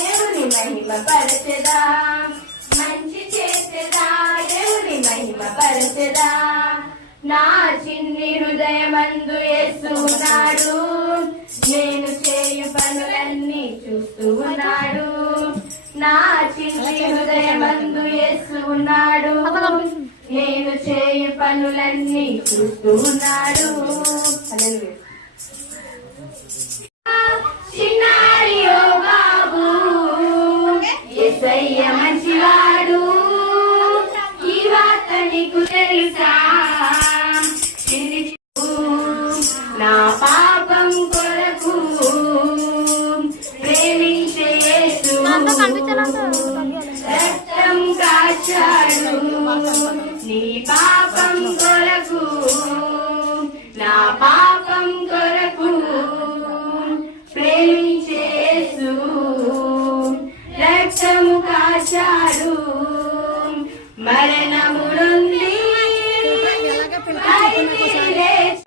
దేవుని మహిమ పరచెదా, మంచి చేసేదా దేవుని మహిమ పరచెదా. నా చిన్ని హృదయమందు యేసు ఉన్నాడు, నేను చేయు పనులన్నీ చూస్తూ ఉన్నాడు. నా చిన్ని హృదయమందు యేసు ఉన్నాడు, నేను చేయు పనులన్నీ చూస్తూ ఉన్నాడు. చిన్నారి ఓ బాబు యేసయ్య మంచివాడు, ఈ వార్త నీకు తెలుసా? నా పాపం కొరకు ప్రేమించే యేసు రక్తం కాచాడు, నీ పాపం కొరకు, నా పాపం కొరకు ప్రేమించే యేసు రక్తము కాచాడు. మరణము నుండి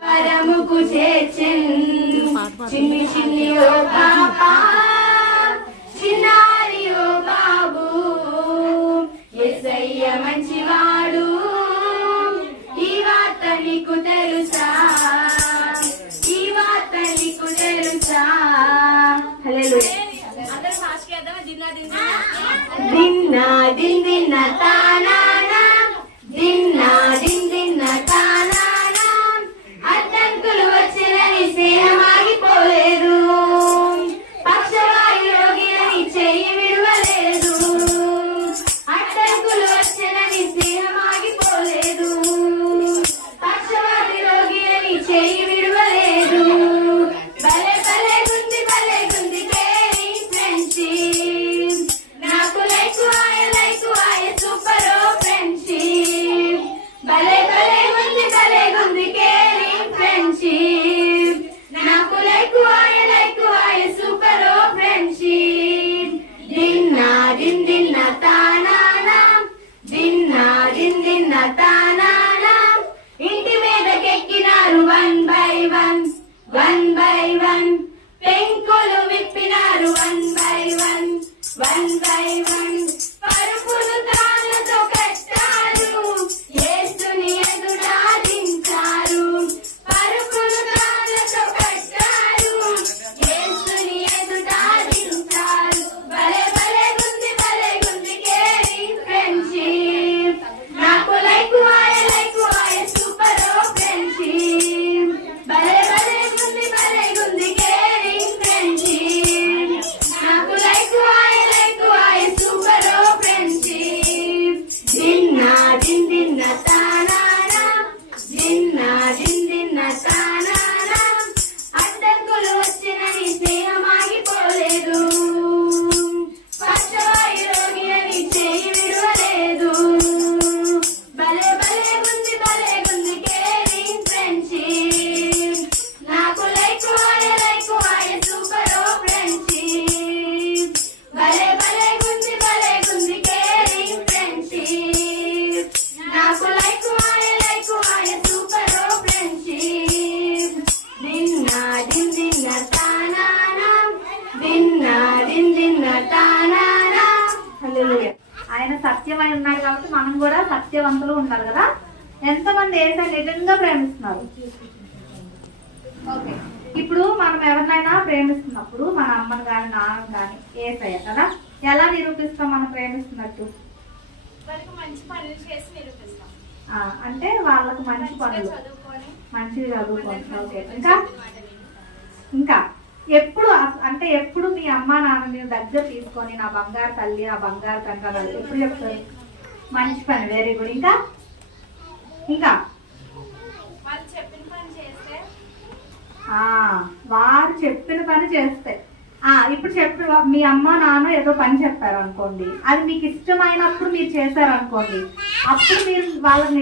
పరముకు చేర్చెను, చిన్ని చిన్ని ఓ పాప, చిన్నారి ఓ బాబు, యేసయ్య మంచివాడు, ఈ వార్త నీకు తెలుసా? ఈ వార్త నీకు తెలుసా? దిన్నా దిన్ దిన్న తానానా, దిన్నా దిన్ దిన్న తానానా, అడ్డంకులు వచ్చినని స్నేహమాగిపోలేదు, పక్షవాయు రోగిని చెయ్యి విడవలేదు. అడ్డంకులు వచ్చినని స్నేహమాగిపోలేదు, పక్షవాయు రోగిని చెయ్యి విడవలేదు. భలే భలే గుంది కేరింగ్ ఫ్రెండ్షిప్, నాకు లైక్ ఆయ సూపర్ ఫ్రెండ్షిప్. భలే భలే గుంది కేరింగ్ ఫ్రెండ్షిప్, నాకు లైక్ ఆయ సూపర్ ఫ్రెండ్షిప్. దిన్నా దిన్ దిన్న తానానా, దిన్నా దిన్ దిన్న తానానా, ఇంటి మీదకెక్కినారు one by one, one by one, పెంకులు విప్పినారు one by one, one by one, పరుపులు తాళ్ళతో కట్టారు, యేసుని ఎదురాదించారు. పరుపులు తాళ్ళతో కట్టారు, యేసుని ఎదురాదించారు. భలే భలే గుంది కేరింగ్ ఫ్రెండ్షిప్, నాకు లైక్ ఆయ సూపర్ ఫ్రెండ్షిప్. భలే భలే గుంది కేరింగ్ ఫ్రెండ్షిప్, నాకు లైక్ ఆయ సూపర్ ఫ్రెండ్షిప్. దిన్నా దిన్ దిన్న తానానా, దిన్నా దిన్ దిన్న తానానా, అడ్డంకులు వచ్చినని స్నేహమాగిపోలేదు, పక్షవాయు రోగిని చెయ్యి విడవలేదు. భలే భలే గుంది కేరింగ్ ఫ్రెండ్షిప్, నాకు లైక్ ఆయ సూపర్ ఫ్రెండ్షిప్. భలే భలే గుంది కేరింగ్ ఫ్రెండ్షిప్, నాకు లైక్ ఆయ సూపర్ ఫ్రెండ్షిప్. దిన్నా దిన్ దిన్న తానానా, దిన్నా దిన్ దిన్న తానానా. హల్లెలూయా. ఆయన సత్యమై ఉన్నాడు కాబట్టి మనం కూడా సత్యవంతులు ఉండాలి కదా. ఎంతమంది యేసయ్యని నిజంగా ప్రేమిస్తున్నారు? ఓకే, ఇప్పుడు మనం ఎవరినైనా ప్రేమిస్తున్నప్పుడు మన అమ్మని కానీ నాన్నని కానీ యేసయ్య కదా, ఎలా నిరూపిస్తాం మనం ప్రేమిస్తున్నట్టు? మంచి పనులు చేసి నిరూపిస్తాం. అంటే వాళ్ళకు మంచి పనులు, మంచిగా చదువుకోండి. ఓకే, ఇంకా ఎప్పుడు అంటే ఎప్పుడు మీ అమ్మ నాన్నని దగ్గర తీసుకొని నా బంగారు తల్లి, నా బంగారు తండ్రి ఎప్పుడు చెప్తారు? మంచి పని, వెరీ గుడ్. ఇంకా ఇంకా వాళ్ళు చెప్పిన పని చేస్తే, వారు చెప్పిన పని చేస్తే. ఇప్పుడు చెప్పి మీ అమ్మ నాన్న ఏదో పని చెప్పారు అనుకోండి, అది మీకు ఇష్టమైనప్పుడు మీరు చేశారు అనుకోండి, అప్పుడు మీరు వాళ్ళని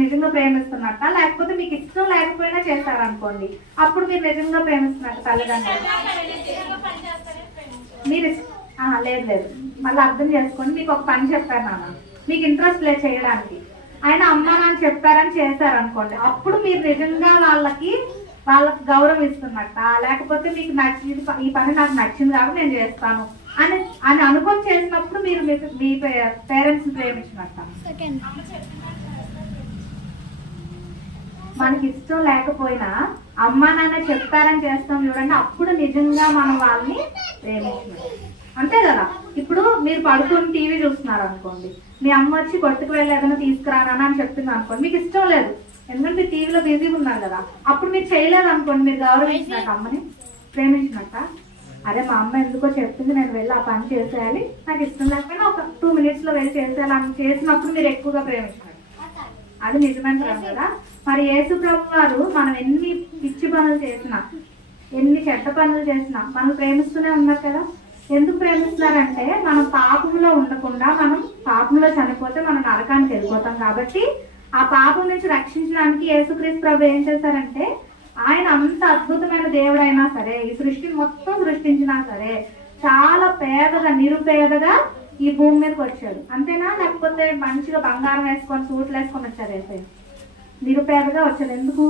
నిజంగా ప్రేమిస్తున్నట్ట? లేకపోతే మీకు ఇష్టం లేకపోయినా చేశారు అనుకోండి, అప్పుడు మీరు నిజంగా ప్రేమిస్తున్నట్టు తల్లిదండ్రులు? మీరు లేదు లేదు, మళ్ళీ అర్థం చేసుకోండి. మీకు ఒక పని చెప్పారు నాన్న, మీకు ఇంట్రెస్ట్ లేదు చేయడానికి, ఆయన అమ్మ నాన్న చెప్పారని చేశారు అనుకోండి, అప్పుడు మీరు నిజంగా వాళ్ళకి వాళ్ళకి గౌరవం ఇస్తున్నట్ట, లేకపోతే మీకు నచ్చింది ఈ పని నాకు నచ్చింది కాబట్టి నేను చేస్తాను అని అని అనుకొని చేసినప్పుడు మీరు మీ పేరెంట్స్ ప్రేమించినట్ట. అమ్మ చెప్పిన పని చేస్తే మనకి ఇష్టం లేకపోయినా అమ్మా నాన్న చెప్తారని చేస్తాం చూడండి, అప్పుడు నిజంగా మనం వాళ్ళని ప్రేమించినట్టు. అంతే కదా. ఇప్పుడు మీరు పడుకుని టీవీ చూస్తున్నారు అనుకోండి, మీ అమ్మ వచ్చి కొట్టుకు వెళ్ళి ఏదైనా తీసుకురానా అని చెప్తుంది అనుకోండి, మీకు ఇష్టం లేదు ఎందుకంటే మీరు టీవీలో బిజీగా ఉన్నారు కదా, అప్పుడు మీరు చేయలేదు అనుకోండి, మీరు గౌరవించినట్టు అమ్మని ప్రేమించినట్ట. అరే మా అమ్మ ఎందుకో చెప్పింది, నేను వెళ్ళి ఆ పని చేసేయాలి, నాకు ఇష్టం లేకపోయినా ఒక 2 minutes లో వెళ్ళి చేసేయాలి అని చేసినప్పుడు మీరు ఎక్కువగా ప్రేమించినట్టు. అది నిజమైన కదా. మరి యేసు ప్రభు వారు మనం ఎన్ని పిచ్చి పనులు చేసినా, ఎన్ని చెడ్డ పనులు చేసినా మనం ప్రేమిస్తూనే ఉన్నారు కదా. ఎందుకు ప్రేమిస్తున్నారంటే మనం పాపంలో ఉండకుండా, మనం పాపంలో చనిపోతే మనం నరకానికి వెళ్ళిపోతాం కాబట్టి ఆ పాపం నుంచి రక్షించడానికి యేసుక్రీస్తు ప్రభు ఏం చేశారంటే, ఆయన అంత అద్భుతమైన దేవుడైనా సరే, ఈ సృష్టిని మొత్తం సృష్టించినా సరే, చాలా పేదగా నిరుపేదగా ఈ భూమి మీదకి వచ్చాడు. అంతేనా? లేకపోతే మంచిగా బంగారం వేసుకొని సూట్లు వేసుకొని వచ్చారు? అయితే నిరుపేదగా వచ్చాడు. ఎందుకు?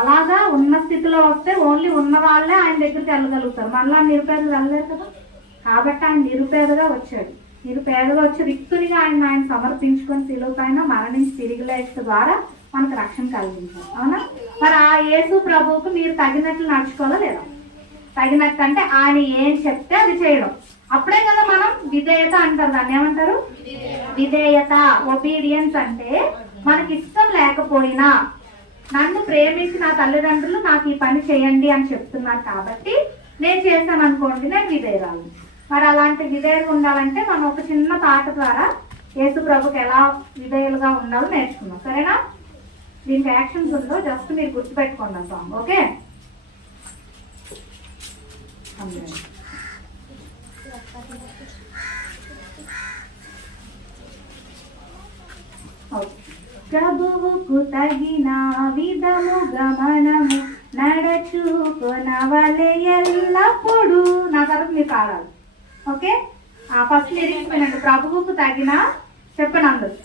అలాగా ఉన్న స్థితిలో వస్తే ఓన్లీ ఉన్న వాళ్ళే ఆయన దగ్గరికి వెళ్ళగలుగుతారు, మళ్ళీ నిరుపేదలు వెళ్ళలేరు కదా. కాబట్టి ఆయన నిరుపేదగా వచ్చాడు. నిరుపేదగా వచ్చి రిక్తునిగా ఆయన సమర్పించుకొని శిలువ పైన మరణించి తిరిగి లేచడం ద్వారా మనకు రక్షణ కలిగించారు. అవునా? మరి ఆ యేసు ప్రభువుకు మీరు తగినట్లు నడుచుకోవాలా లేదా? తగినట్టు అంటే ఆయన ఏం చెప్తే అది చేయడం. అప్పుడే కదా మనం విధేయత అంటారు. దాన్ని ఏమంటారు? విధేయత, ఒబీడియన్స్. అంటే మనకి ఇష్టం లేకపోయినా, నన్ను ప్రేమించి నా తల్లిదండ్రులు నాకు ఈ పని చేయండి అని చెప్తున్నారు కాబట్టి నేను చేశాను అనుకోండి, నేను విధేయురాలు. మరి అలాంటి విధేయులు ఉండాలంటే మనం ఒక చిన్న పాట ద్వారా యేసు ప్రభుకి ఎలా విధేయులుగా ఉండాలో నేర్చుకున్నాం. సరేనా? దీనికి యాక్షన్స్ ఉందో జస్ట్ మీరు గుర్తుపెట్టుకోండి సాంగ్. ఓకే? ప్రభువుకు తగిన విధముగా మనము నడచుకొనవలె ఎల్లప్పుడు. నా తరపు మీరు పాడాలి. ఓకే? ఫస్ట్ లిరిక్స్ వినండి. ప్రభువుకు తగిన, చెప్పండి అందరు,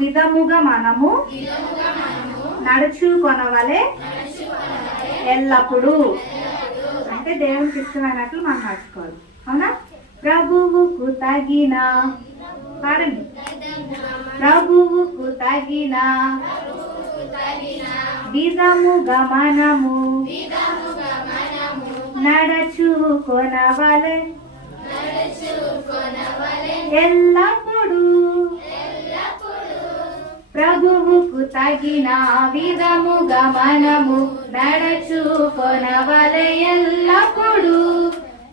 విధముగా మనము నడుచుకొనవలె ఎల్లప్పుడు. అంటే దేవునికి ఇష్టమైనట్లు మనం నడుచుకోవాలి. అవునా? ప్రభువుకు తగిన, పాడండి. ప్రభువుకు తగిన విధముగా మనము నడచుకొనవలె ఎల్లప్పుడు. ప్రభువుకు తగిన విధముగా మనము నడచుకొనవలె ఎల్లప్పుడు.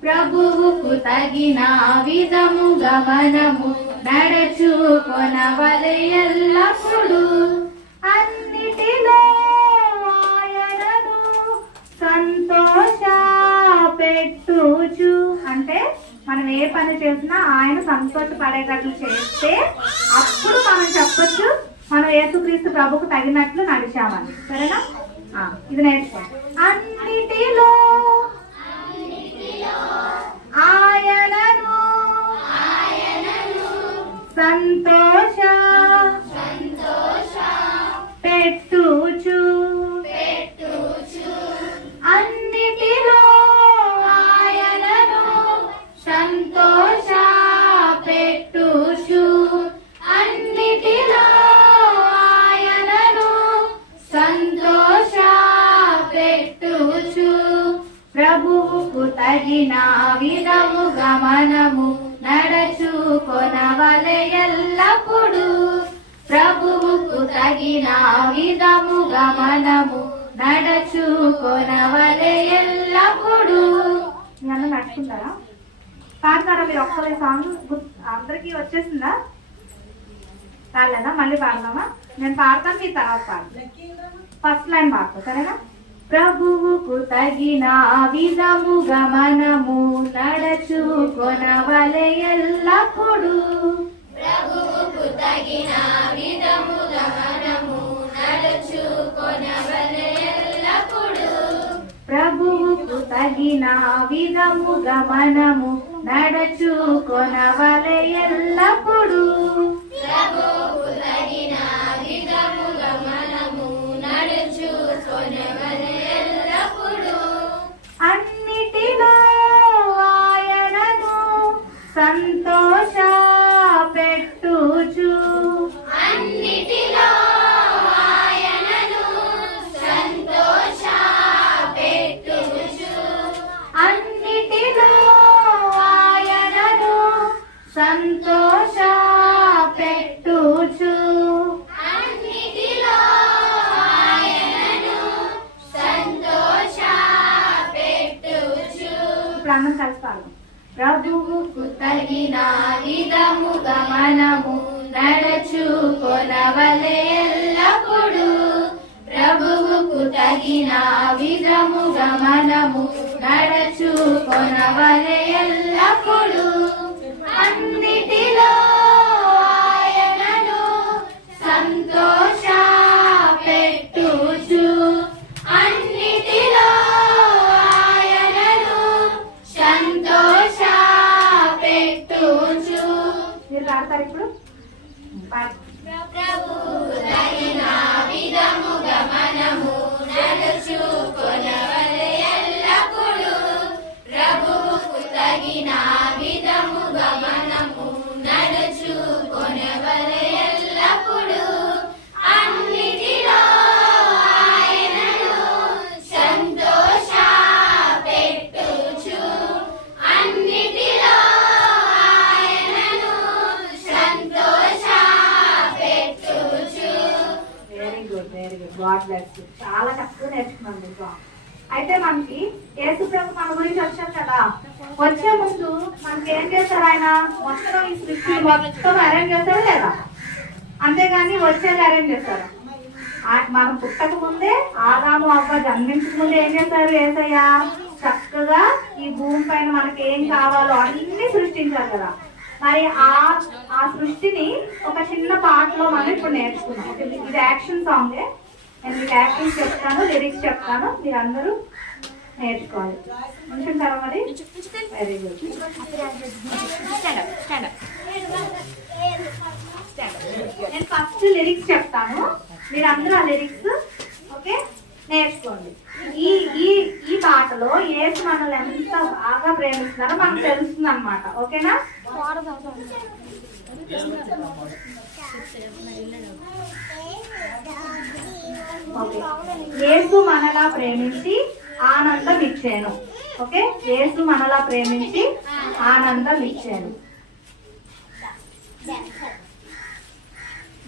ప్రభువుకు తగిన విధముగా మనము నడచుకొనవలె ఎల్లప్పుడు. అన్నిటిలో ఆయనను సంతోష పెట్టుచు. అంటే మనం ఏ పని చేసినా ఆయన సంతోషపడేటట్లు చేస్తే అప్పుడు మనం చెప్పొచ్చు మనం యేసుక్రీస్తు ప్రభుకు తగినట్లు నడిచామని. సరేనా? ఇది నేర్చుకోండి. అన్నిటిలో ఆయనను సంతోష పెట్టుచు. అన్నిటిలో ఆయనను సంతోష పెట్టుచు. అన్నిటిలో ఆయనను సంతోష పెట్టుచు. ప్రభువుకు తగిన విధముగా మనము నడచుకొనవలె ఎల్లప్పుడు. ప్రభువుకు తగిన విధముగా మనము నడచుకొనవలె ఎల్లప్పుడు. నన్ను నడుచుకుంటారా? పాడతారా మీరు? ఒక్కలే సాంగ్ అందరికీ వచ్చేసిందా? రాలేదా? మళ్ళీ పాడదామా? నేను పాడతాను, మీ తర్వాత పాడతాను. ఫస్ట్ లైన్ పాడతా. సరేనా? ప్రభువుకు తగిన విధముగా మనము నడచుకొనవలె ఎల్లప్పుడు. ప్రభువుకు తగిన విధముగా మనము నడచుకొనవలె ఎల్లప్పుడు. ప్రభువుకు తగిన విధముగా మనము నడచుకొనవలె ఎల్లప్పుడు. ప్రభువుకు తగిన విధముగా మనము నడచుకొనవలె పాడదాం. ప్రభువుకు తగిన విధముగా మనము నడుచుకొనవలె ఎల్లప్పుడు. ప్రభువుకు తగిన విధముగా మనము నడుచుకొనవలె ఎల్లప్పుడు. అన్నిటిలో ఆయనను సంతోష పెట్టుచు, అన్నిటిలో ఆయనను సంతోష పెట్టుచు. మీరు పాడతారు ఇప్పుడు. ప్రభువుకు తగిన విధముగా మనము నడుచుకొనవలె ఎల్లప్పుడు. ప్రభువుకు తగిన విధముగా మనము నడుచుకొనవలె ఎల్లప్పుడు. అన్నిటిలో ఆయనను సంతోష పెట్టుచు, అన్నిటిలో ఆయనను సంతోష పెట్టుచు. Very good, very good. God bless you. చాలా చక్కగా నేర్చుకున్నాం మీకు. అయితే మనకి యేసు ప్రభు మన గురించి వచ్చారు కదా, వచ్చే ముందు మనకి ఏం చేశారు? ఆయన మొత్తం ఈ సృష్టి మొత్తం అరేంజ్ చేశారు లేదా? అంతేగాని వచ్చేది అరేంజ్ చేశారు. మనం పుట్టక ముందే, ఆదాము అవ్వ జన్మించక ముందే ఏం చేశారు? యేసయ్య చక్కగా ఈ భూమి పైన మనకి ఏం కావాలో అన్ని సృష్టించారు కదా. మరి ఆ సృష్టిని ఒక చిన్న పాటలో మనం ఇప్పుడు నేర్చుకున్నాం. ఇది యాక్షన్ సాంగే. నేను మీకు యాక్షన్ చెప్తాను, లిరిక్స్ చెప్తాను, మీరు అందరూ నేర్చుకోవాలి. ఉంచుంటారా మరి? Very good. నేను ఫస్ట్ లిరిక్స్ చెప్తాను, మీరు అందరూ ఆ లిరిక్స్ ఓకే నేర్చుకోండి. ఈ ఈ ఈ పాటలో యేసు మనల్ని ఎంత బాగా ప్రేమిస్తున్నారో మనకు తెలుస్తుంది అన్నమాట. ఓకేనా? యేసు మనలా ప్రేమించి ఆనందం ఇచ్చాను. ఓకే, యేసు మనలా ప్రేమించి ఆనందం ఇచ్చాను.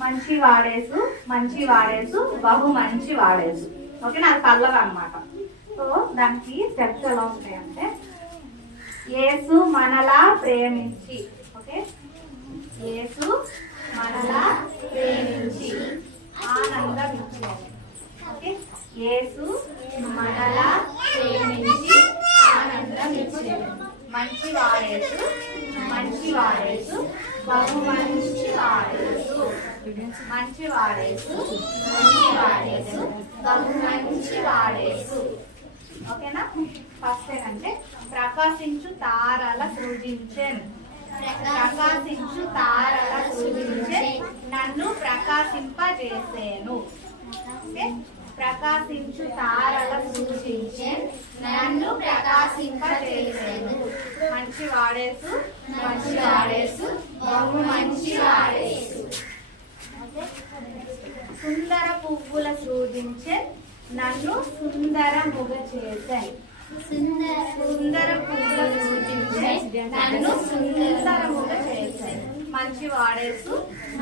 మంచి వాడేసు, మంచి వాడేసు, బహు మంచి వాడేసు. ఓకే, నాకు పల్లవి అన్నమాట. సో దానికి స్టెప్స్ ఎలా ఉంటాయంటే, యేసు మనలా ప్రేమించి. ఓకే, యేసు మనలా ప్రేమించి ఆనందం ఇచ్చాను. ఓకే, యేసు మనలా ప్రేమించి ఆనందం ఇచ్చాను. మంచి వాడేసు, మంచి వాడేసు, బహు మంచి వాడేసు. మంచి వాడేసు, మంచి వాడేసు, బహు మంచి వాడేసు. ఓకేనా? ఫస్ట్ ఏంటంటే, ప్రకాశించు తారల సృజించెన్. ప్రకాశించు తారల సృజించెన్, నన్ను ప్రకాశింపజేసేను. ఓకే, ప్రకాశించు తారల సృజించెన్, నన్ను ప్రకాశింపజేసేను. మంచి వాడేసు, మంచి వాడేసు, బహు మంచి వాడేసు. సుందర పువ్వుల సృజించెన్, నన్ను సుందరముగ చేశాను. సుందర పువ్వుల సృజించెన్, నన్ను సుందరముగ చేశాను. మంచి వాడేసు,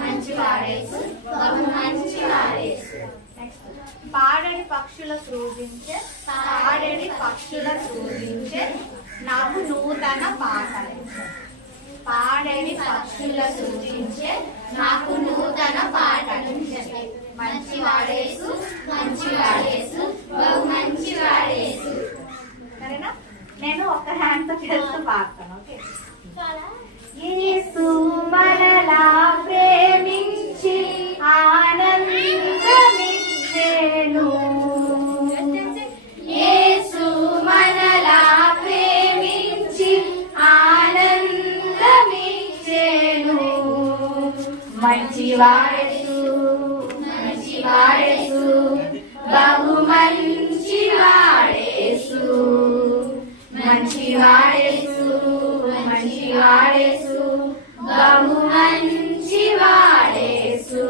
మంచి వాడేసు, బహు మంచి వాడేసు. పాడని పక్షుల సృజించే, పాడని పక్షుల సృజించే, నాకు నూతన పాటలు. పాడని పక్షుల సృజించే, నాకు నూతన పాటలు. మంచి వాడేసు, మంచి వాడేసు, బహు మంచి వాడేసు. సరేనా? నేను ఒక హ్యాండ్ తో చేస్తూ పాడతాను. ఓకే, యేసు మనలా ప్రేమించి ఆనందమిచ్చెను. యేసు మనలా ప్రేమించి ఆనందమిచ్చెను. మంచి వాడేసు, మంచి వాడేసు, బహు మంచి వాడేసు. మంచి వాడేసు, మంచి వాడేసు, బహు మంచి వాడేసు.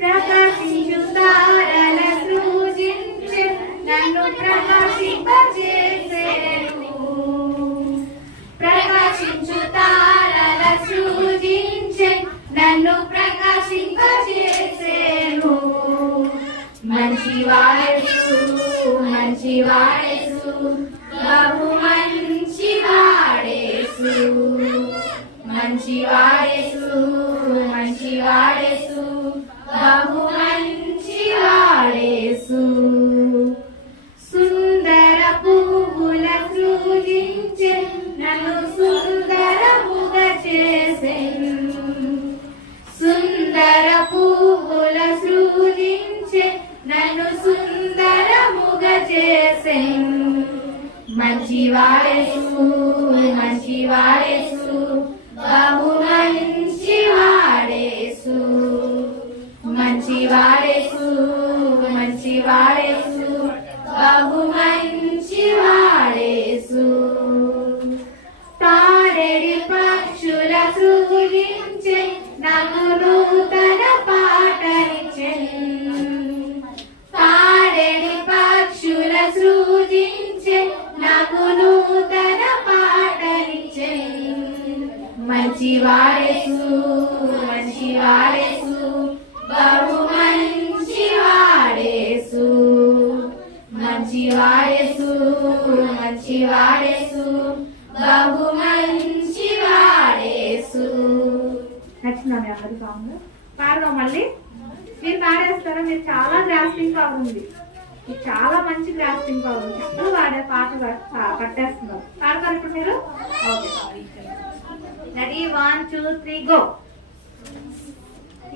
ప్రకాశించు తారల సృజించె, నన్ను ప్రకాశింపజేసేను. ప్రకాశించు తారల సృజించె, నన్ను ప్రకాశింపజేసేను. మంచి వాడేసు, మంచి వాడేసు, బహు మంచి మంచివాడేసు మంచివాడేసు బహు మంచివాడేసు మంచివాడేసు మంచివాడేసు బహు మంచివాడేసు. నచ్చిందా మీ అందరి సాంగ్? పాడదాం మళ్ళీ. మీరు పాడేస్తారా? మీరు చాలా గ్రాస్పింగ్ పవర్ ఉంది, మీరు చాలా మంచి గ్రాస్పింగ్ పవర్ ఉంది, చక్కగా పాడే పాట పట్టేస్తున్నారు. పాడతారు ఇప్పుడు మీరు? Okay, ready, 1 2 3 go.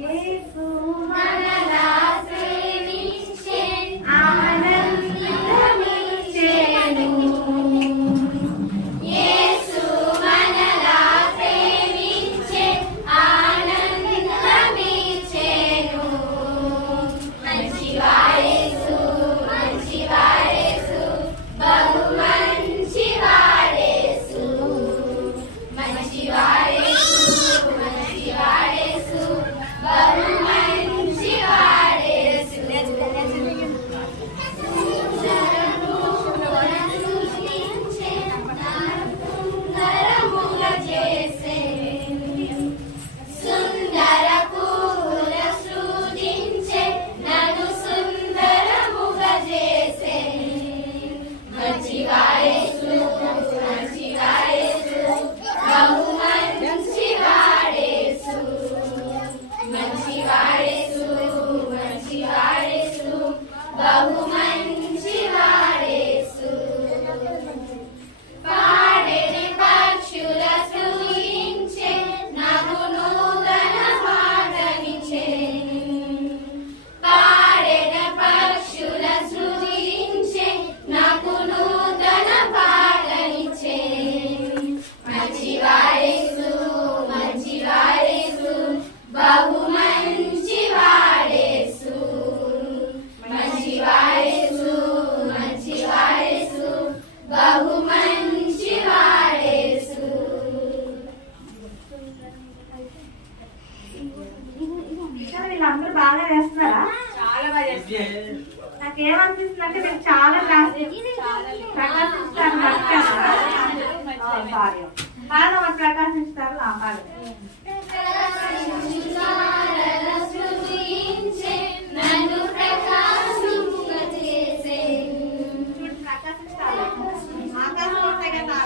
యేసు మనలా సేవించే ఆనందమిచ్చేను యేసు మనలా సేవించే ఆనందమిచ్చేను మంచివాడేసు మంచివాడేసు బహు మంచివాడేసు మంచివాడేసు మంచివాడేసు బహు మంచివాడేసు సుందరముగా చేసే సుందర పూల సృజించే నన్ను సుందరముగా చేసే మంచివాడేసు మంచివాడేసు బహు మంచివాడేసు మంచివాడేసు మంచివాడేసు బహు మంచివాడేసు పాడేని పక్షుల సృజించే నాకు నూతన పాటనిచ్చే పాడేని పక్షుల సృజించే నాకు నూతన పాటనిచ్చే మంచివాడేసు మంచివాడేసు బహు మంచివాడేసు మంచివాడేసు మంచివాడేసు బహు మంచివాడేసు. వీళ్ళందరూ బాగా వేస్తున్నారా? నాకేమనిపిస్తుంది అంటే మీరు చాలా ప్రకాశిస్తారు. బాగా ప్రకాశిస్తారు. నన్ను ప్రకాశింప చేసే ఆకాశం ఉంటాయి కదా,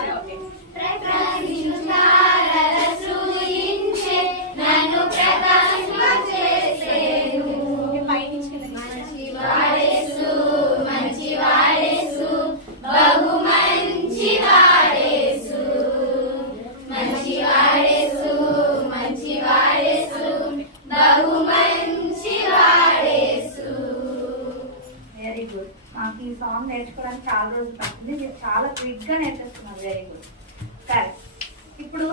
ప్రకాశించాల సృజించే నన్ను ప్రకాశింప చేసేను మంచివాడేసు మంచివాడేసు బహు మంచివాడేసు మంచివాడేసు మంచివాడేసు బహు మంచివాడేసు. Very good. మాకు ఈ సాంగ్ నేర్చుకోవడానికి చాలా రోజులు పడుతుంది, మీరు చాలా క్విక్ గా నేర్చేస్తున్నారు. Very good. సరే, ఇప్పుడు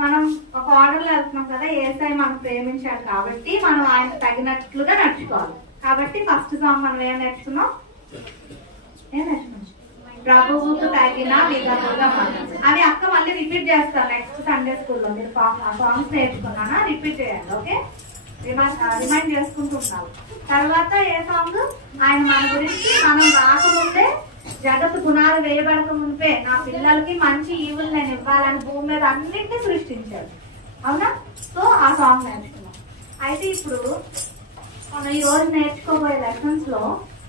మనం ఒక ఆర్డర్లో వెళ్తున్నాం కదా. యేసయ్య మనం ప్రేమించాడు కాబట్టి మనం ఆయనకు తగినట్లుగా నడుచుకోవాలి. కాబట్టి ఫస్ట్ సాంగ్ మనం ఏం నేర్చుకున్నాం? ప్రభువుకు తగిన విధముగా. అది అక్క మళ్ళీ రిపీట్ చేస్తాను నెక్స్ట్ సండే స్కూల్లో. మీరు ఆ సాంగ్స్ నేర్చుకున్నానా? రిపీట్ చేయాలి. ఓకే, రిమైండ్ చేసుకుంటూ ఉండాలి. తర్వాత ఏ సాంగ్? ఆయన మన గురించి మనం రాకముందే జగత్తు గుణాలు వేయబడక ముందే నా పిల్లలకి మంచి ఈవులు నేను ఇవ్వాలని భూమి మీద అన్నింటినీ సృష్టించాడు. అవునా? సో ఆ సాంగ్ నేర్చుకున్నాం. అయితే ఇప్పుడు మనం ఈ రోజు నేర్చుకోబోయే లెసన్స్ లో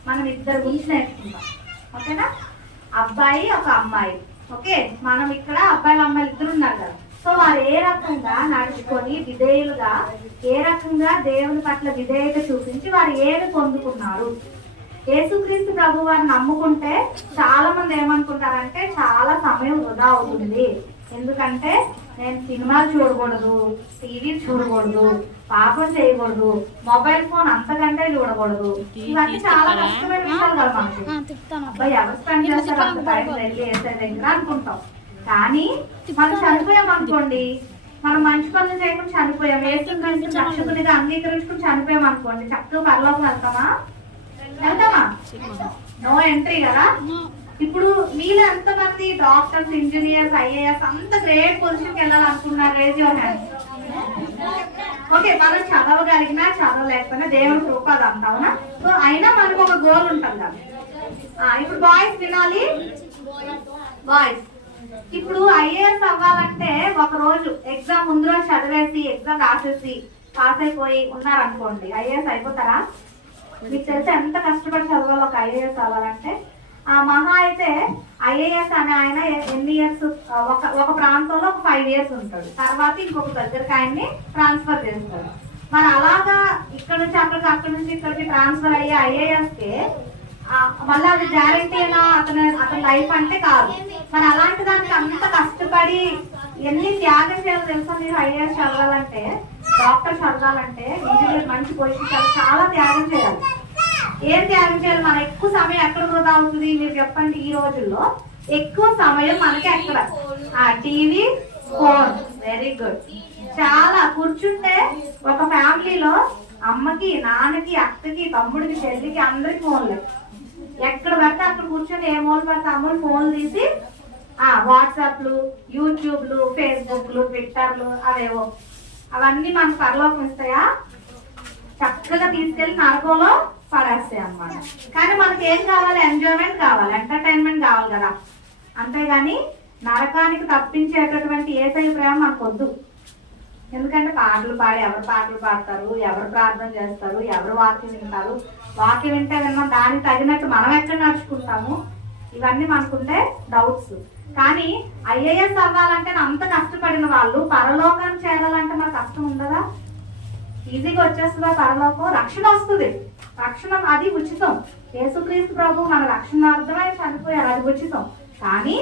మనం ఇద్దరు గురించి నేర్చుకుంటాం. ఓకేనా? అబ్బాయి ఒక అమ్మాయి. ఓకే, మనం ఇక్కడ అబ్బాయిలు అమ్మాయిలు ఇద్దరు ఉన్నారు కదా. సో వారు ఏ రకంగా నడుచుకొని విధేయులుగా, ఏ రకంగా దేవుని పట్ల విధేయత చూపించి వారు ఏమి పొందుకున్నారు. యేసుక్రీస్తు ప్రభు వారిని నమ్ముకుంటే చాలా మంది ఏమనుకుంటారంటే చాలా సమయం వృధా అవుతుంది, ఎందుకంటే నేను సినిమాలు చూడకూడదు, టీవీ చూడకూడదు, పాపం చేయకూడదు, మొబైల్ ఫోన్ అంతకంటే చూడకూడదు. ఇవన్నీ చాలా కష్టమైన విషయాలు కదా మనకి. అబ్బాయి ఎవరు స్పెండ్ చేస్తారు అంత టైం వెళ్ళి వేసే దగ్గర అనుకుంటాం. కానీ మనం చనిపోయామనుకోండి, మనం మంచి పనులు చేయకుండా చనిపోయాం, యేసుక్రీస్తు రక్షకునిగా అంగీకరించుకుని చనిపోయాం అనుకోండి, చక్కగా పరలోకం వెళ్తామా? నో ఎంట్రీ కదా. ఇప్పుడు మీలో ఎంతమంది డాక్టర్స్, ఇంజనీర్స్, ఐఏఎస్ అంత గ్రేట్ పొజిషన్కి వెళ్ళాలనుకున్నారు? Raise your hand. ఓకే, మనం చదవగలిగినా చదవలేకపోయినా దేవుని కృప అదంతా. అవునా? సో అయినా మనకు ఒక గోల్ ఉంటుంది కదా. ఇప్పుడు బాయ్స్ వినాలి. బాయ్స్ ఇప్పుడు ఐఏఎస్ అవ్వాలంటే ఒక రోజు ఎగ్జామ్ ముందు రోజు చదివేసి ఎగ్జామ్ రాసేసి పాస్ అయిపోయి ఉన్నారనుకోండి, ఐఏఎస్ అయిపోతారా? మీకు తెలిసి ఎంత కష్టపడి చదవాలి ఒక ఐఏఎస్ అవ్వాలంటే. ఆ మహా అయితే ఐఏఎస్ అనే ఆయన ఎన్ని ఇయర్స్, ఒక ప్రాంతంలో ఒక 5 years ఉంటాడు, తర్వాత ఇంకొక దగ్గరికి ఆయన్ని ట్రాన్స్ఫర్ చేస్తాడు. మరి అలాగా ఇక్కడ నుంచి అక్కడికి, అక్కడి నుంచి ఇక్కడికి ట్రాన్స్ఫర్ అయ్యే ఐఏఎస్కి మళ్ళీ అది గ్యారంటీ అయినా అతని లైఫ్ అంటే కాదు. మరి అలాంటి దానికి అంత కష్టపడి ఎన్ని త్యాగం చేయాలో తెలుసా మీరు? ఐఏఎస్ చదవాలంటే, డాక్టర్ చదవాలంటే, ఇంజనీర్ మంచి పొజిషన్ చాలా త్యాగం చేయాలి. ఏం త్యాగం చేయాలి? మన ఎక్కువ సమయం ఎక్కడ వృధా అవుతుంది మీరు చెప్పండి? ఈ రోజుల్లో ఎక్కువ సమయం మనకి ఎక్కడ? TV, phone. Very good. చాలా కూర్చుంటే ఒక ఫ్యామిలీలో అమ్మకి, నాన్నకి, అక్కకి, తమ్ముడికి, చెల్లికి అందరికి ఫోన్లు. ఎక్కడ పడితే అక్కడ కూర్చొని ఏ మూల పడితే అమ్మలు ఫోన్లు తీసి వాట్సాప్లు, యూట్యూబ్లు, ఫేస్బుక్లు, ట్విట్టర్లు అవేవో అవన్నీ మనకు పరలోకం ఇస్తాయా? చక్కగా తీసుకెళ్లి నరకంలో పడేస్తాయి అన్నమాట. కానీ మనకి ఏం కావాలి? ఎంజాయ్మెంట్ కావాలి, ఎంటర్టైన్మెంట్ కావాలి కదా. అంతేగాని నరకానికి తప్పించేటటువంటి ఏసై ప్రేమ మనకు వద్దు. ఎందుకంటే పాటలు పాడి ఎవరు పాటలు పాడతారు, ఎవరు ప్రార్థన చేస్తారు, ఎవరు వాక్యం వింటారు, వాక్యం వింటే విన్నాం దానికి తగినట్టు మనం ఎక్కడ నడుచుకుంటాము, ఇవన్నీ మనకుంటే డౌట్స్. కానీ ఐఏఎస్ అవ్వాలంటే అంత కష్టపడిన వాళ్ళు పరలోకాన్ని చేరాలంటే మన కష్టం ఉండదా? ఈజీగా వచ్చేస్తుందా పరలోకం? రక్షణ వస్తుంది. రక్షణ అది ఉచితం. యేసుక్రీస్తు ప్రభు మన రక్షణార్థమై చనిపోయారు, అది ఉచితం. కానీ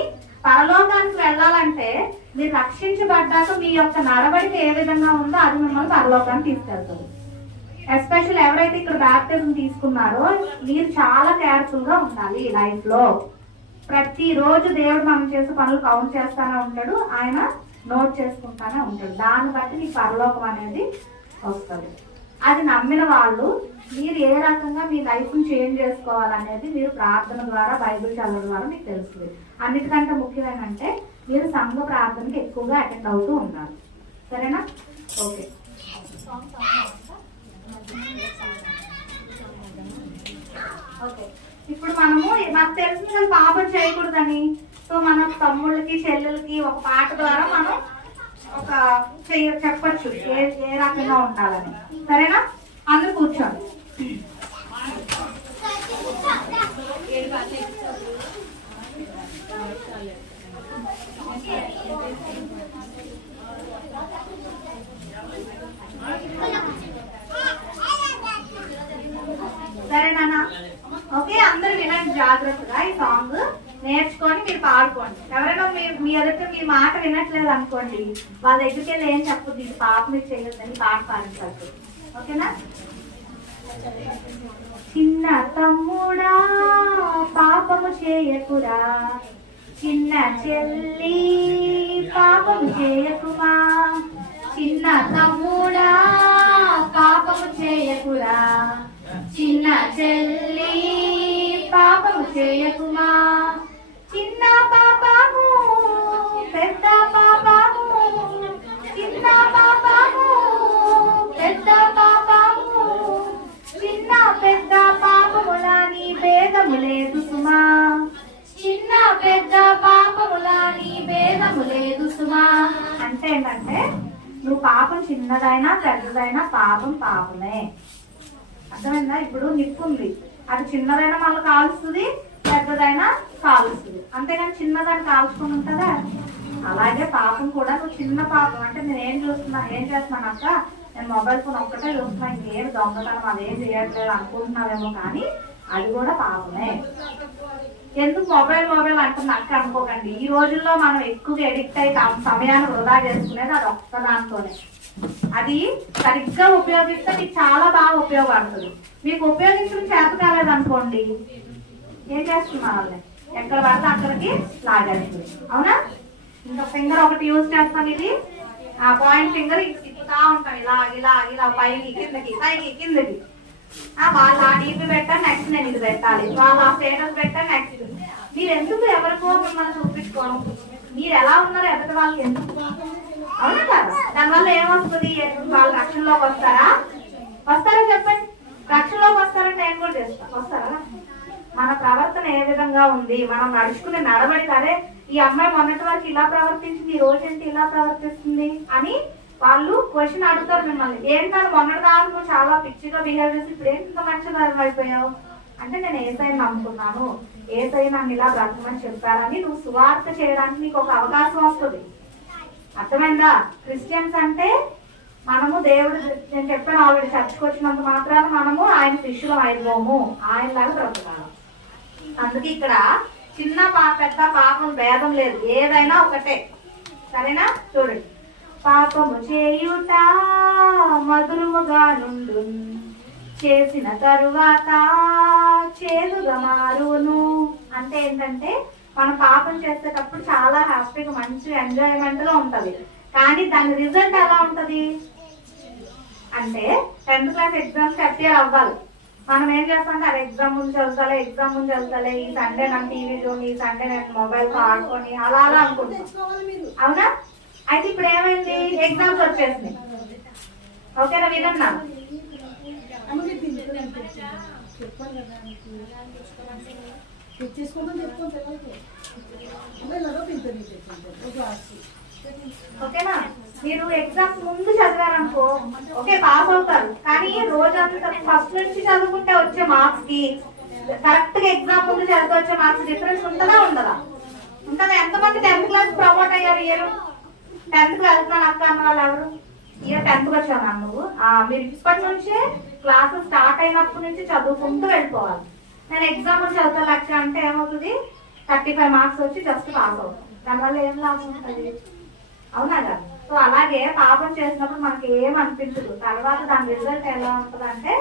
పరలోకానికి వెళ్ళాలంటే మీరు రక్షించబడ్డాక మీ యొక్క నడవడిక ఏ విధంగా ఉందో అది మిమ్మల్ని పరలోకానికి తీసుకెళ్తుంది. ఎస్పెషల్ ఎవరైతే ఇక్కడ బాప్టిజం తీసుకున్నారో మీరు చాలా కేర్ఫుల్ గా ఉండాలి లైఫ్ లో. ప్రతిరోజు దేవుడు మనం చేసే పనులు కౌంట్ చేస్తానే ఉంటాడు, ఆయన నోట్ చేసుకుంటానే ఉంటాడు. దాన్ని బట్టి మీకు పరలోకం అనేది వస్తుంది. అది నమ్మిన వాళ్ళు మీరు ఏ రకంగా మీ లైఫ్ ని చేంజ్ చేసుకోవాలనేది మీరు ప్రార్థన ద్వారా, బైబిల్ చదవడం ద్వారా మీకు తెలుస్తుంది. అన్నిటికంటే ముఖ్యమేంటంటే మీరు సంఘ ప్రార్థనకి ఎక్కువగా అటెండ్ అవుతూ ఉండాలి. సరేనా? ఓకే. ఓకే, ఇప్పుడు మనకు తెలిసింది కదా పాపం చేయకూడదని. సో మనం తమ్ముళ్ళకి, చెల్లెలకి ఒక పాట ద్వారా మనం ఒక చెప్పచ్చు ఏ రకంగా ఉండాలని. సరేనా? అందరూ కూర్చోండి. సరేనా? ఓకే, అందరు వినండి జాగ్రత్తగా. ఈ సాంగ్ నేర్చుకొని మీరు పాడుకోండి. ఎవరైనా మీ ఎదుట మీ మాట వినట్లేదు అనుకోండి, వాళ్ళ దగ్గరికి వెళ్ళి ఏం చెప్పదు, ఇది పాప మీరు చేయొద్దని పాట పాడించాలి. ఓకేనా? చిన్న తమ్ముడా పాపము చేయకురా, చిన్న చెల్లి పాపము చేయకుమా. చిన్న తమ్ముడా పాపము చేయకురా, చిన్న చెల్లి పాపము చేయకుమా. చిన్న పాపము పెద్ద పాపము, చిన్న పాపము పెద్ద పాపము, చిన్న పెద్ద పాపములా నీ భేదము లేదు సుమా. చిన్న పెద్ద పాపములా నీ భేదము లేదు సుమా. అంటే ఏంటంటే నువ్వు పాపం చిన్నదైనా పెద్దదైనా పాపం పాపమే. అర్థమైందా? ఇప్పుడు నిప్పు ఉంది, అది చిన్నదైనా మళ్ళీ కాలుస్తుంది, పెద్దదైనా కాలుస్తుంది. అంతేగాని చిన్నదాన్ని కాల్చుకుని ఉంటుందా? అలాగే పాపం కూడా నువ్వు చిన్న పాపం అంటే నేను ఏం చేస్తున్నాను అక్క, నేను మొబైల్ ఫోన్ ఒక్కటే చూస్తున్నా, ఇంకేం దొంగతనం అదేం చేయట్లేదు అనుకుంటున్నావేమో, కానీ అది కూడా పాపమే. ఎందుకు మొబైల్ అంటున్నా అక్క అనుకోకండి. ఈ రోజుల్లో మనం ఎక్కువగా ఎడిక్ట్ అయి సమయాన్ని వృధా చేసుకునేది అది ఒక్కదాంతోనే. అది సరిగ్గా ఉపయోగిస్తే మీకు చాలా బాగా ఉపయోగపడుతుంది. మీకు ఉపయోగించడం చేత కాలేదు అనుకోండి, ఏం చేస్తున్నారు వాళ్ళని ఎక్కడ పడితే అక్కడికి లాగేస్తుంది. అవునా? ఇంకా ఫింగర్ ఒకటి యూజ్ చేస్తాం, ఇది పాయింట్ ఫింగర్ తిప్పుతా ఉంటాం, ఇలా ఇలా ఇలా పైకి కిందకి పైకి కిందకి. వాళ్ళు ఆ డీపీ పెట్టాలి, నెక్స్ట్ నేను ఇది పెట్టాలి, వాళ్ళు ఆ స్టేటస్ పెట్టాలి, నెక్స్ట్. మీరు ఎందుకు ఎవరికో మిమ్మల్ని చూపించుకోను, మీరు ఎలా ఉన్నారో ఎదుటి వాళ్ళకి ఎందుకు? అవునా కదా? దానివల్ల ఏమొస్తుంది? వాళ్ళు రక్షణలోకి వస్తారా చెప్పండి? రక్షణలోకి వస్తారంటే నేను కూడా చేస్తాను. వస్తారా? మన ప్రవర్తన ఏ విధంగా ఉంది, మనం నడుచుకునే నడవడిక, అరే ఈ అమ్మాయి మొన్నటి వరకు ఇలా ప్రవర్తించింది, ఈ రోజు ఏంటి ఇలా ప్రవర్తిస్తుంది అని వాళ్ళు క్వశ్చన్ అడుగుతారు మిమ్మల్ని. ఏంటని మొన్నటి దాకా నువ్వు చాలా పిచ్చిగా బిహేవ్ చేసి ఇప్పుడు ఏంటి ఇంత మంచిగా అయిపోయావు అంటే, నేను ఏసైని నమ్ముకున్నాను, ఏసై నన్ను ఇలా బ్రతకమని చెప్పారని నువ్వు సువార్త చేయడానికి నీకు ఒక అవకాశం వస్తుంది. అర్థమైందా? క్రిస్టియన్స్ అంటే మనము దేవుడు, నేను చెప్పాను ఆల్రెడీ, చర్చకు వచ్చినంత మాత్రాన మనము ఆయన శిష్యులు అయిపోము, ఆయనలాగా బ్రతకాలి. అందుకే ఇక్కడ చిన్న పెద్ద పాపం భేదం లేదు, ఏదైనా ఒకటే. సరేనా? చూడండి, పాపము చేయుట మధురముగా నుండు, చేసిన తరువాత చేదుగా మారును. అంటే ఏంటంటే మనం పాపం చేసేటప్పుడు చాలా హ్యాపీగా మంచి ఎంజాయ్మెంట్ గా ఉంటది, కానీ దాని రిజల్ట్ ఎలా ఉంటది అంటే 10th క్లాస్ ఎగ్జామ్స్ అపియర్ అవ్వాలి. మనం ఏం చేస్తామంటే అది ఎగ్జామ్ ముందు చదువుతాలే, ఈ సండే నాకు టీవీ చూడండి, ఈ సండే నేను మొబైల్ ఆడుకొని అలా అనుకుంటాం. అవునా? అయితే ఇప్పుడు ఏమైంది, ఎగ్జామ్స్ వచ్చేసినాయి. ఓకేనా? వినన్నా? ఓకేనా? మీరు ఎగ్జామ్స్ ముందు చదివారనుకో ఓకే పాస్ అవుతారు, కానీ రోజంతా ఫస్ట్ నుంచి చదువుకుంటే వచ్చే మార్క్స్ కి కరెక్ట్ గా ఎగ్జామ్ ముందు చదివి వచ్చే మార్క్స్ డిఫరెన్స్ ఉంటుందా ఉండదా? ఎంతమంది 10th క్లాస్ ప్రమోట్ అయ్యారు ఇయర్? 10th కి వెళ్తున్నాను అక్క అన్న వాళ్ళు ఎవరు? ఇయర్ 10th కి వచ్చాను నువ్వు. మీరు ఇప్పటి నుంచే క్లాసెస్ స్టార్ట్ అయినప్పటి నుంచి చదువుకుంటూ వెళ్ళిపోవాలి. నేను ఎగ్జామ్ చదువుతా లక్ష్యం అంటే ఏమవుతుంది, 35 మార్క్స్ వచ్చి జస్ట్ పాస్ అవుతాం, దానివల్ల ఏం లాభం ఉంటుంది? అవునా కదా? సో అలాగే పాపం చేసినప్పుడు మనకి ఏం అనిపించదు, తర్వాత దాని రిజల్ట్ ఎలా ఉంటుంది అంటే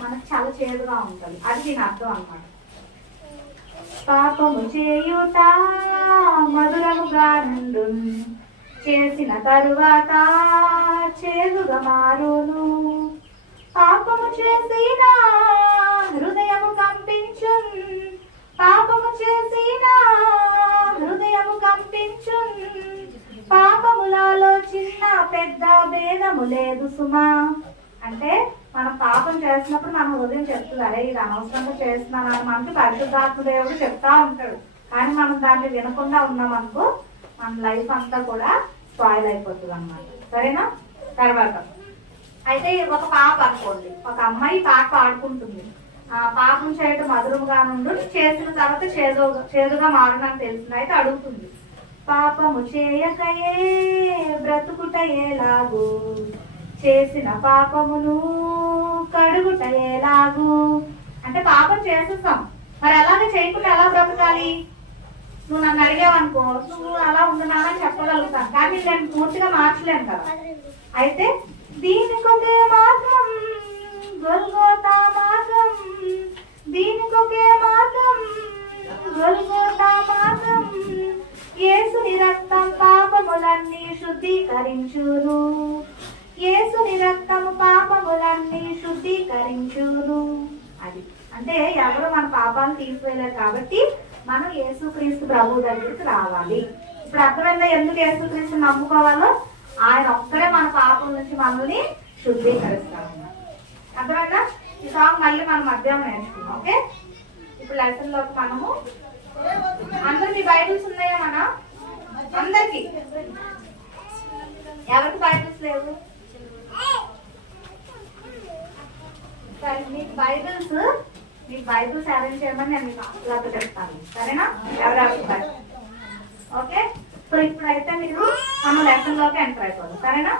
మనకు చాలా చేదుగా ఉంటుంది. అది దీని అర్థం అన్నమాట. పాపము చేయుట మధురముగా నుండు, చేసిన తరువాత చేదుగా మారును. పాపము చేసిన హృదయము కంపించున్, పాపము చేసిన హృదయము కంపించున్, పాపములలో చిన్న పెద్ద భేదము లేదు సుమా. అంటే మనం పాపం చేసినప్పుడు మన హృదయం చెప్తుంది, అరే ఇది అనవసరంగా చేస్తున్నాను అని మనకి పరిశుద్ధాత్మ దేవుడు చెప్తా ఉంటాడు. కానీ మనం దాన్ని వినకుండా ఉన్నామనుకో మన లైఫ్ అంతా కూడా స్పాయిల్ అయిపోతుంది అన్నమాట. సరేనా? తర్వాత అయితే ఒక పాప అనుకోండి, ఒక అమ్మాయి పాట పాడుకుంటుంది, పాపం చేయటం మధురముగా నుండి చేసిన తర్వాత చేదుగా మారునని తెలిసింది. అయితే అడుగుతుంది, పాపము చేయకయే బ్రతుకుట ఎలాగు, చేసిన పాపమును కడుగుట ఎలాగు. అంటే పాపం చేసేస్తాం, మరి అలాగే చేయకుండా ఎలా బ్రతకాలి? నువ్వు నన్ను అడిగావు అనుకో, నువ్వు అలా ఉంటున్నానని చెప్పగలుగుతాను, కానీ నేను పూర్తిగా మార్చలేను కదా. అయితే దీనికొకే మార్గం గొల్గోతా మార్గం, దీనికొకే మార్గం గొల్గోతా మార్గం, యేసుని రక్తం పాపములన్నీ శుద్ధీకరించును, యేసుని రక్తము పాపములన్నీ శుద్ధీకరించును. అది అంటే ఎవరు మన పాపాలను తీసివేయలేరు కాబట్టి మనం యేసుక్రీస్తు ప్రభు దగ్గరికి రావాలి. ఇప్పుడు అర్థమైందా ఎందుకు యేసుక్రీస్తు నమ్ముకోవాలో? ఆయన ఒక్కరే మన పాపం నుంచి మనల్ని శుద్ధీకరిస్తారు. అర్థమైందా? ఈ సాంగ్ మళ్ళీ మనం మధ్యాహ్నం నేర్చుకున్నాం. ఓకే, ఇప్పుడు లెసన్ లోకి మనము అందరికి బైబిల్స్ ఉన్నాయా? మన అందరికి ఎవరికి బైబిల్స్ లేవు? సరే, మీకు బైబిల్స్ అరేంజ్ చేయమని నేను మీకు అసలు చెప్తాను. సరేనా? ఎవరెవరికి? ఓకే, సో ఇప్పుడైతే మీరు మన లెసన్ లోకి ఎంటర్ అయిపోదు. సరేనా?